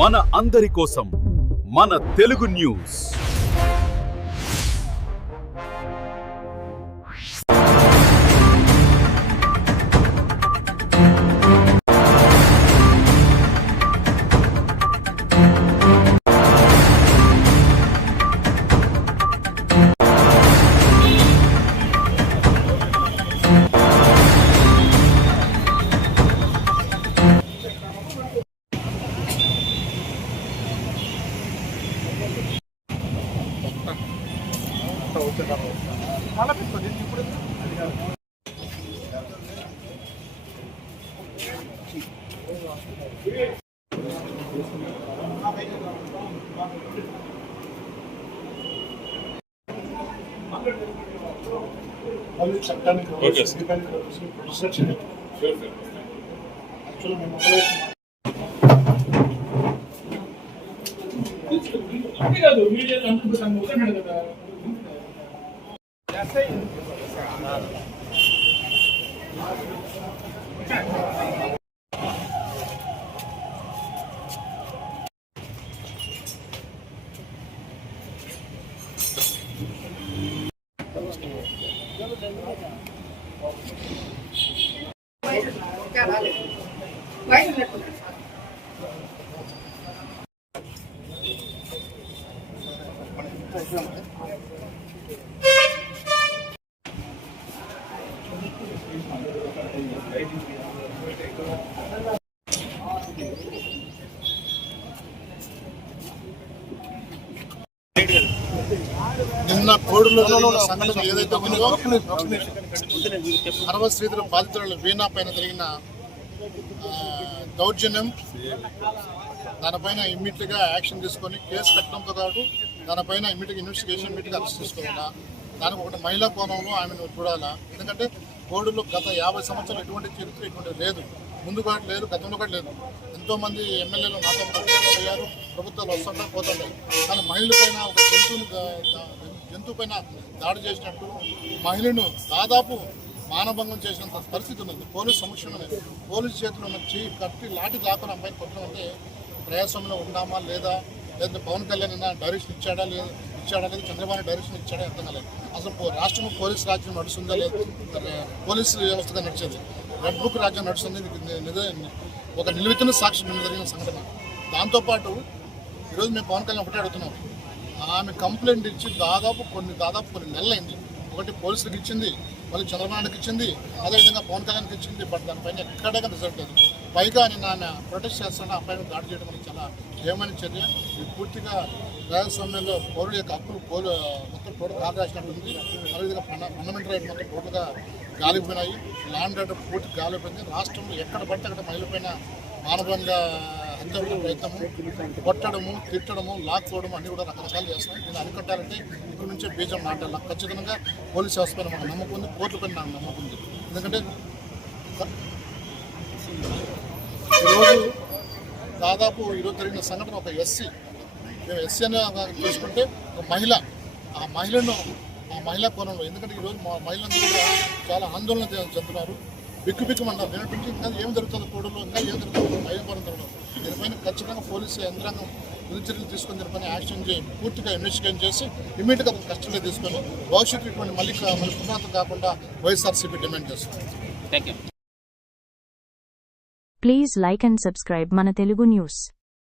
మన అందరి కోసం మన తెలుగు న్యూస్. నిన్న కోడులో సంఘటన ఏదైతే ఉందో అరవ శ్రీధర బాధితుల వీణా పైన జరిగిన దౌర్జన్యం, దానిపైన ఇమ్మీడియట్గా యాక్షన్ తీసుకొని కేసు కట్టడంతో పాటు దానిపైన ఇమ్మీడియట్గా ఇన్వెస్టిగేషన్ ఇమ్మీడియట్గా అరెస్ట్ చేసుకోవాలా. దానికి ఒకటి మహిళా కోణంలో ఆమెను చూడాలా. ఎందుకంటే కోడులో గత 50 సంవత్సరాలు ఎటువంటి చరిత్ర ఎటువంటి లేదు, ముందు కూడా లేదు, గతంలో కూడా లేదు. ఎంతోమంది ఎమ్మెల్యేలు నాతో అయ్యారు, ప్రభుత్వాలు వస్తుంటారు పోతుంటాయి. కానీ మహిళల పైన ఒక జంతువు పైన దాడి చేసినట్టు మహిళను దాదాపు మానభంగం చేసినంత పరిస్థితి ఉన్నది. పోలీసు సమక్షంలోనే పోలీసు చేతిలో ఉన్న కట్టి లాఠీ లాక్కుని అమ్మాయిని కొట్టడం అంటే ప్రజాస్వామ్యంలో ఉన్నామా లేదా, లేదంటే పవన్ కళ్యాణ్ డైరెక్షన్ ఇచ్చాడా లేదా, చంద్రబాబు డైరెక్షన్ ఇచ్చాడా అర్థం కాలేదు. అసలు రాష్ట్రంలో పోలీసు రాజ్యం నడుస్తుందా లేదు, పోలీసు వ్యవస్థగా నడిచేది రెడ్ బుక్ రాజ్యం నడుస్తుంది. ఒక నిలువెత్తిన సాక్షి నిన్న జరిగిన సంఘటన. దాంతోపాటు ఈరోజు మేము పవన్ కళ్యాణ్ ఒకటే అడుగుతున్నాం. ఆమె కంప్లైంట్ ఇచ్చి దాదాపు కొన్ని నెలలైంది. ఒకటి పోలీసులకు ఇచ్చింది, మళ్ళీ చంద్రబాబు నాయుడుకి ఇచ్చింది, అదేవిధంగా పవన్ కళ్యాణ్కి ఇచ్చింది. బట్ దానిపైన ఎక్కడైనా రిజల్ట్ లేదు. పైగా నేను ఆమె ప్రొటెస్ట్ చేస్తున్నా ఆ పైన దాడి చేయడం అనేది చాలా ఏమని చర్య. ఇది పూర్తిగా ప్రజాస్వామ్యంలో పౌరుల యొక్క హక్కులు మొత్తం టోటల్ కాలు రాసినట్టుంది. అదేవిధంగా ఫండమెంటల్ రైట్ మొత్తం టోటల్గా గాలిపోయినాయి. ల్యాండ్ ఆర్డర్ పూర్తి గాలిపోయింది. రాష్ట్రంలో ఎక్కడ పడితే అక్కడ మహిళపైన మానవంగా హత్య ప్రయత్నము, కొట్టడము, తిట్టడము, లాక్కోవడము అన్నీ కూడా రకరకాలు చేస్తున్నాయి. దీన్ని అరికట్టాలంటే ఇక్కడ నుంచే బీజం నాటాలి. ఖచ్చితంగా పోలీస్ వ్యవస్థ పైన మాకు నమ్మకం ఉంది, కోర్టుల పైన నాకు నమ్మకం ఉంది. ఎందుకంటే ఈరోజు దాదాపు ఈరోజు జరిగిన సంఘటన ఒక ఎస్సీ, మేము ఎస్సీ అని చూసుకుంటే ఒక మహిళ, ఆ మహిళా కోణంలో, ఎందుకంటే ఈరోజు మా మహిళలందరూ కూడా చాలా ఆందోళన చెందుతున్నారు, బిక్కుమన్నారు. నేనంటే ఇంకా ఏం జరుగుతుంది కోడలో, ఇంకా ఏం జరుగుతుంది భయపడుతున్నాడు. దీనిపైన ఖచ్చితంగా పోలీసు యంత్రాంగం చర్యలు తీసుకొని దీనిపైన యాక్షన్ చేసి పూర్తిగా ఇన్వెస్టిగేషన్ చేసి ఇమీడియట్గా అతను కస్టడీలో తీసుకొని భవిష్యత్తు ఇటువంటి మళ్ళీ పునరావృతం కాకుండా వైఎస్ఆర్సీపీ డిమాండ్ చేస్తుంది. Please like and subscribe Mana Telugu News.